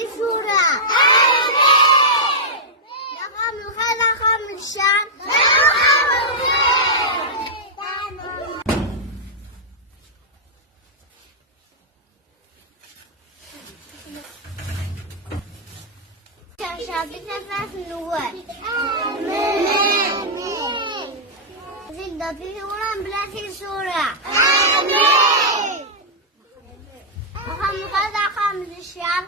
في سورة. آمين. رقم الخير رقم الشر. رقم الخير. بثلاث نواب. آمين. زد في سورة بلا في سورة. آمين. رقم الخير رقم الشر.